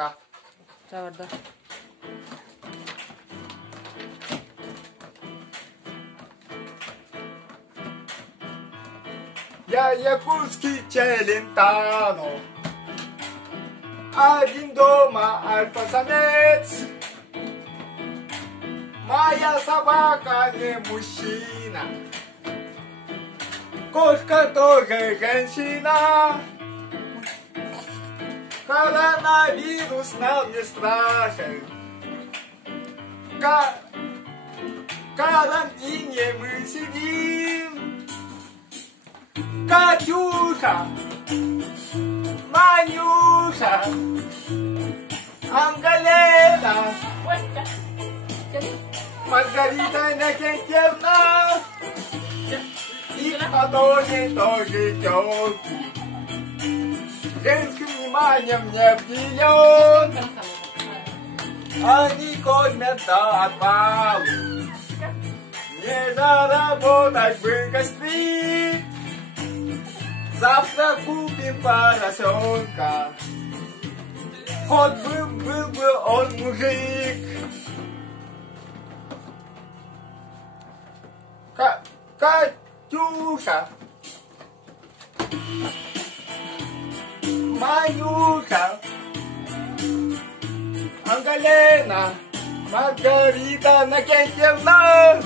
Так. Чаварда. Я якутский Челентано, один дома альфа-самец. Моя собака не мужчина, кошка тоже женщина. Коронавирус нам не страшен. В карантине мы сидим. Катюша, Манюша, Ангелена, Маргарита Иннокентьевна и Антоний тоже тёлки. Женским вниманием не обделен. Они кормят до отвалу. Не заработать бы кострит. Завтра купим поросенка. Хоть бы был бы он мужик. Катюша, Манюша, Ангелена, Маргарита Иннокентьевна.